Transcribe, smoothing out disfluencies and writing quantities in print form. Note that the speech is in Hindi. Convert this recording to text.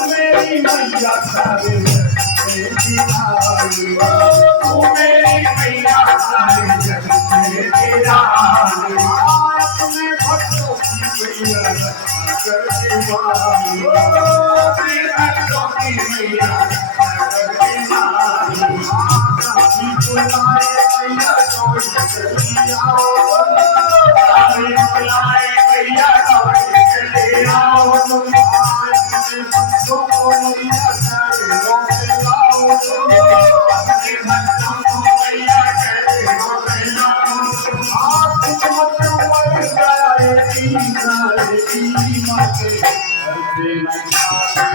मेरी मैया सारे मेरी रानी तू मेरी मैया सारे जग मेरी रानी अपने भक्तों की मैया करके वाली अपने भक्तों की मैया करके वाली बुलाए मैया कोई चली आओ बुलाए मैया कोई चली आओ तुम Thank you.